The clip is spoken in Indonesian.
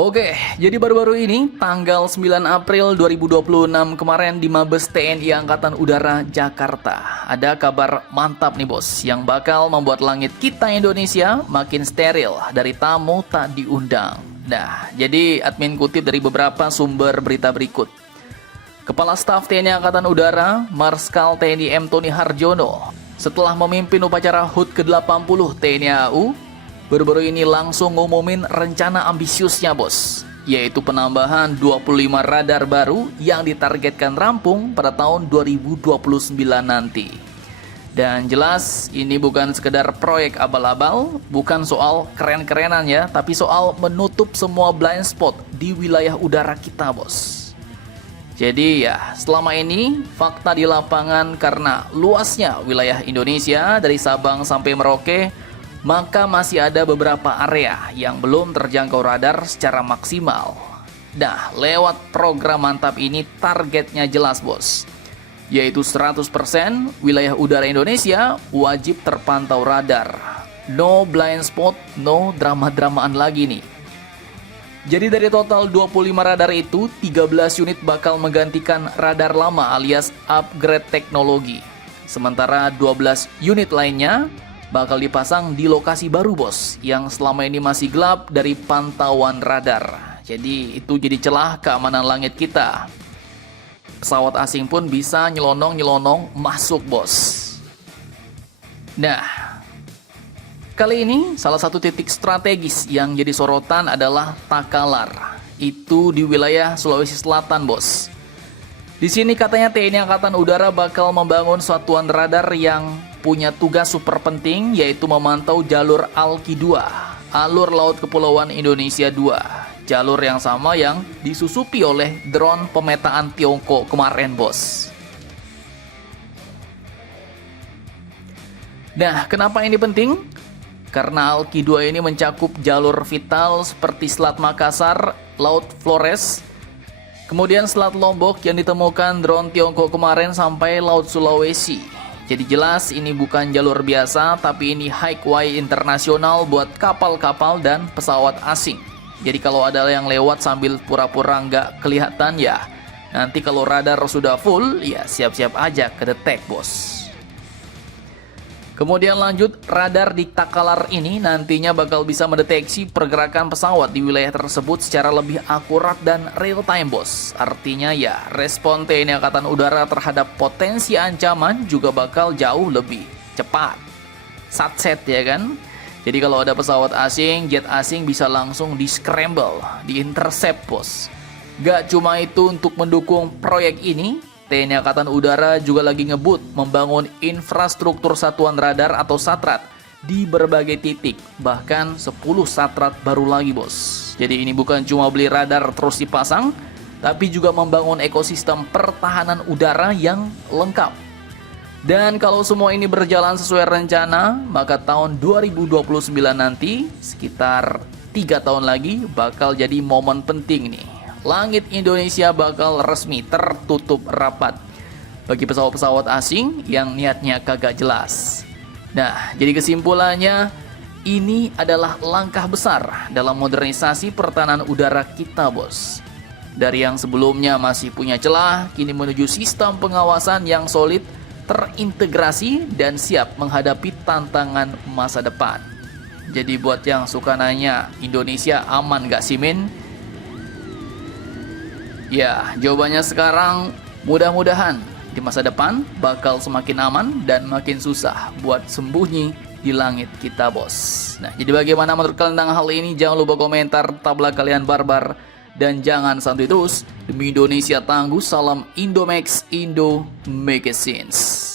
Oke, jadi baru-baru ini tanggal 9 April 2026 kemarin di Mabes TNI Angkatan Udara Jakarta ada kabar mantap nih bos yang bakal membuat langit kita Indonesia makin steril dari tamu tak diundang. Nah, jadi admin kutip dari beberapa sumber berita berikut. Kepala Staf TNI Angkatan Udara Marskal TNI M. Tony Harjono setelah memimpin upacara HUT ke-80 TNI AU baru-baru ini langsung ngumumin rencana ambisiusnya bos, yaitu penambahan 25 radar baru yang ditargetkan rampung pada tahun 2029 nanti. Dan jelas ini bukan sekedar proyek abal-abal, bukan soal keren-kerenan ya, tapi soal menutup semua blind spot di wilayah udara kita bos. Jadi ya, selama ini fakta di lapangan karena luasnya wilayah Indonesia dari Sabang sampai Merauke, maka masih ada beberapa area yang belum terjangkau radar secara maksimal. Nah, lewat program mantap ini targetnya jelas bos, yaitu 100% wilayah udara Indonesia wajib terpantau radar. No blind spot, no drama-dramaan lagi nih. Jadi dari total 25 radar itu, 13 unit bakal menggantikan radar lama alias upgrade teknologi. Sementara 12 unit lainnya bakal dipasang di lokasi baru bos, yang selama ini masih gelap dari pantauan radar. Jadi itu jadi celah keamanan langit kita. Pesawat asing pun bisa nyelonong-nyelonong masuk bos. Nah, kali ini salah satu titik strategis yang jadi sorotan adalah Takalar. Itu di wilayah Sulawesi Selatan bos. Di sini katanya TNI Angkatan Udara bakal membangun satuan radar yang punya tugas super penting, yaitu memantau jalur Alki 2, alur Laut Kepulauan Indonesia 2, jalur yang sama yang disusupi oleh drone pemetaan Tiongkok kemarin bos. Nah, kenapa ini penting? Karena Alki 2 ini mencakup jalur vital seperti Selat Makassar, Laut Flores, kemudian Selat Lombok yang ditemukan drone Tiongkok kemarin sampai Laut Sulawesi. Jadi jelas ini bukan jalur biasa, tapi ini highway internasional buat kapal-kapal dan pesawat asing. Jadi kalau ada yang lewat sambil pura-pura nggak kelihatan ya, nanti kalau radar sudah full ya siap-siap aja kedetek bos. Kemudian lanjut, radar di Takalar ini nantinya bakal bisa mendeteksi pergerakan pesawat di wilayah tersebut secara lebih akurat dan real time bos. Artinya ya, respon TNI Angkatan Udara terhadap potensi ancaman juga bakal jauh lebih cepat. Satset ya kan? Jadi kalau ada pesawat asing, jet asing bisa langsung di-scramble, di-intercept bos. Gak cuma itu, untuk mendukung proyek ini, TNI Angkatan Udara juga lagi ngebut membangun infrastruktur satuan radar atau satrat di berbagai titik, bahkan 10 satrat baru lagi bos. Jadi ini bukan cuma beli radar terus dipasang, tapi juga membangun ekosistem pertahanan udara yang lengkap. Dan kalau semua ini berjalan sesuai rencana, maka tahun 2029 nanti, sekitar 3 tahun lagi, bakal jadi momen penting nih. Langit Indonesia bakal resmi tertutup rapat bagi pesawat-pesawat asing yang niatnya kagak jelas. Nah, jadi kesimpulannya, ini adalah langkah besar dalam modernisasi pertahanan udara kita bos. Dari yang sebelumnya masih punya celah, kini menuju sistem pengawasan yang solid, terintegrasi, dan siap menghadapi tantangan masa depan. Jadi buat yang suka nanya, Indonesia aman gak sih Min? Ya, jawabannya sekarang mudah-mudahan di masa depan bakal semakin aman dan makin susah buat sembunyi di langit kita bos. Nah, jadi bagaimana menurut kalian tentang hal ini? Jangan lupa komentar, tetaplah kalian barbar, dan jangan santuy terus. Demi Indonesia tangguh, salam Indomax, Indo Magazines.